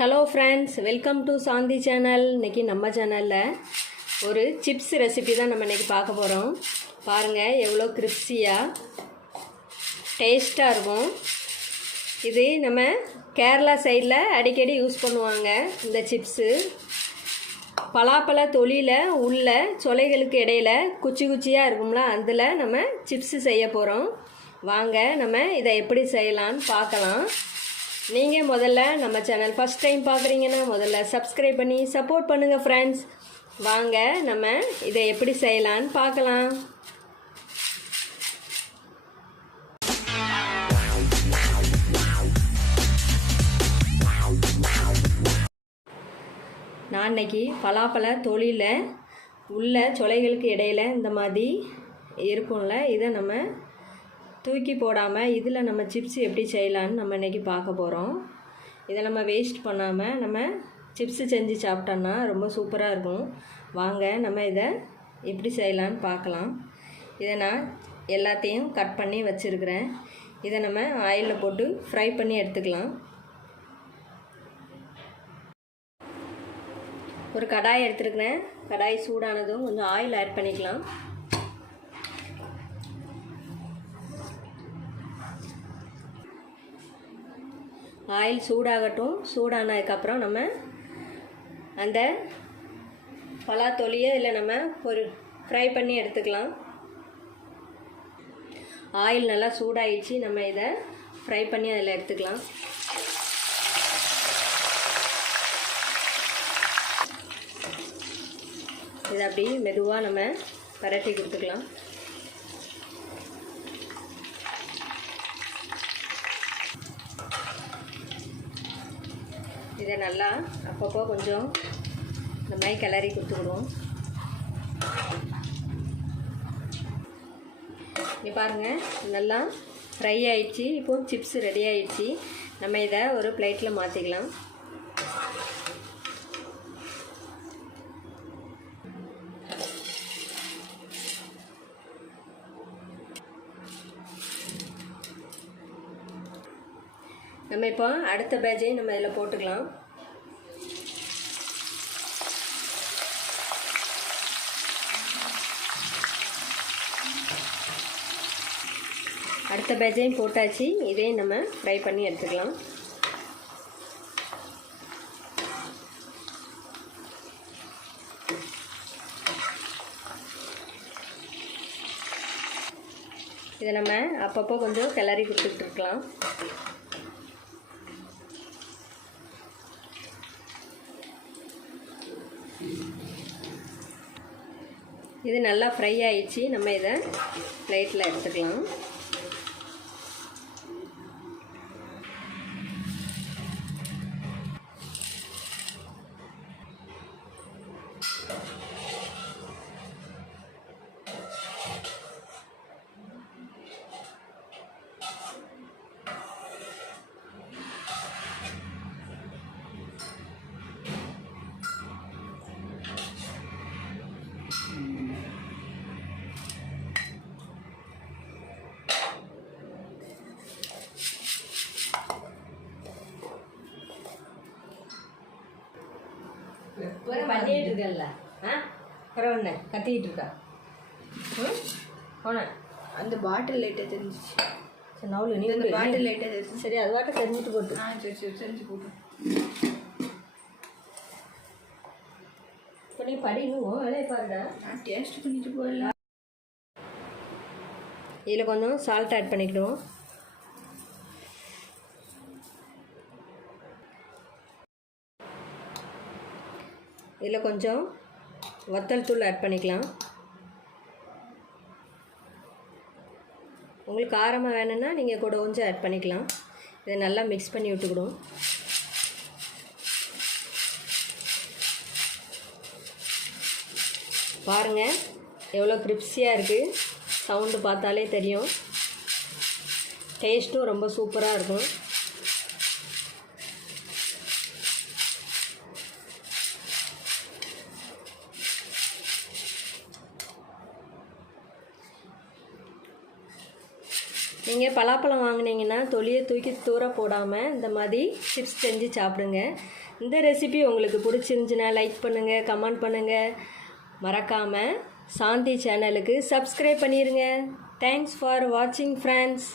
Hello friends, welcome to Shanthi channel. இன்றைக்கி நம்ம சேனலில் ஒரு சிப்ஸ் ரெசிபி தான் நம்ம இன்றைக்கி பார்க்க போகிறோம். பாருங்கள் எவ்வளோ கிரிப்ஸியாக டேஸ்ட்டாக இருக்கும். இது நம்ம கேரளா சைடில் அடிக்கடி யூஸ் பண்ணுவாங்க. இந்த சிப்ஸு பலாப்பழ தொலியில் உள்ள சொலைகளுக்கு இடையில் குச்சி குச்சியாக இருக்கும்ல, அதில் நம்ம சிப்ஸு செய்ய போகிறோம். வாங்க நம்ம இதை எப்படி செய்யலான்னு பார்க்கலாம். நீங்கள் முதல்ல நம்ம சேனல் ஃபஸ்ட் டைம் பார்க்குறீங்கன்னா முதல்ல சப்ஸ்கிரைப் பண்ணி சப்போர்ட் பண்ணுங்கள் ஃப்ரெண்ட்ஸ். வாங்க நம்ம இதை எப்படி செய்யலான்னு பார்க்கலாம். நான் இன்னைக்கு பலாப்பழ தொலியில் உள்ள சொலைகளுக்கு இடையில் இந்த மாதிரி இருக்கும்ல, இதை நம்ம தூக்கி போடாமல் இதில் நம்ம சிப்ஸ் எப்படி செய்யலான்னு நம்ம இன்றைக்கி பார்க்க போகிறோம். இதை நம்ம வேஸ்ட் பண்ணாமல் நம்ம சிப்ஸு செஞ்சு சாப்பிட்டோன்னா ரொம்ப சூப்பராக இருக்கும். வாங்க நம்ம இதை எப்படி செய்யலான்னு பார்க்கலாம். இதை நான் எல்லாத்தையும் கட் பண்ணி வச்சுருக்கிறேன். இதை நம்ம ஆயிலில் போட்டு ஃப்ரை பண்ணி எடுத்துக்கலாம். ஒரு கடாய் எடுத்துருக்கிறேன். கடாய் சூடானதும் கொஞ்சம் ஆயில் ஆட் பண்ணிக்கலாம். ஆயில் சூடாகட்டும். சூடானதுக்கப்புறம் நம்ம அந்த பலாத்தொலியை இதில் நம்ம ஒரு ஃப்ரை பண்ணி எடுத்துக்கலாம். ஆயில் நல்லா சூடாகிடுச்சு. நம்ம இதை ஃப்ரை பண்ணி அதில் எடுத்துக்கலாம். இதை அப்படி மெதுவாக நம்ம பரட்டி கொடுத்துக்கலாம். இதை நல்லா அப்பப்போ கொஞ்சம் இந்த மாதிரி கிளறி கொடுத்துக்கிடுவோம். இங்கே பாருங்கள், நல்லா ஃப்ரை ஆகிடுச்சு. இப்போது சிப்ஸ் ரெடி ஆகிடுச்சு. நம்ம இதை ஒரு பிளேட்டில் மாற்றிக்கலாம். நம்ம இப்போ அடுத்த பேட்சையும் நம்ம இதில் போட்டுக்கலாம். அடுத்த பேட்சையும் போட்டாச்சு. இதையும் நம்ம ஃப்ரை பண்ணி எடுத்துக்கலாம். இதை நம்ம அப்பப்போ கொஞ்சம் கிளறி கொடுத்துட்டு இருக்கலாம். இது நல்லா ஃப்ரை ஆயிடுச்சு. நம்ம இதை பிளேட்டில் எடுத்துக்கலாம். பண்ணிட்டு இருக்கல, அப்புறம் ஒன்று கத்திக்கிட்டு இருக்கா. போன அந்த பாட்டில் லைட்டாக தெரிஞ்சிச்சு. சரி, நவுலு நீ அந்த பாட்டில் லைட்டாக தெரிஞ்சு. சரி, அது வாட்ட தெரிஞ்சுட்டு போட்டு. சரி சரி தெரிஞ்சு போட்டு. இப்போ நீ படிக்கணும், வேலையை பாருடா. நான் டேஸ்ட் பண்ணிட்டு போயிடலாம். இதில் கொஞ்சம் சால்ட் ஆட் பண்ணிக்கிடுவோம். இதில் கொஞ்சம் வத்தல் தூள் ஆட் பண்ணிக்கலாம். உங்களுக்கு காரமாக வேணும்னா நீங்கள் கூட கொஞ்சம் ஆட் பண்ணிக்கலாம். இதை நல்லா மிக்ஸ் பண்ணி விட்டுக்கிடுவோம். பாருங்கள் எவ்வளோ கிரிப்ஸியாக இருக்குது. சவுண்டு பார்த்தாலே தெரியும். டேஸ்ட்டும் ரொம்ப சூப்பராக இருக்கும். நீங்கள் பலாப்பழம் வாங்கினீங்கன்னா தொலியை தூக்கி தூர போடாமல் இந்த மாதிரி சிப்ஸ் செஞ்சு சாப்பிடுங்க. இந்த ரெசிபி உங்களுக்கு பிடிச்சிருந்துச்சுன்னா லைக் பண்ணுங்கள், கமெண்ட் பண்ணுங்கள். மறக்காமல் சாந்தி சேனலுக்கு சப்ஸ்கிரைப் பண்ணிடுங்க. தேங்க்ஸ் ஃபார் வாட்சிங் ஃப்ரெண்ட்ஸ்.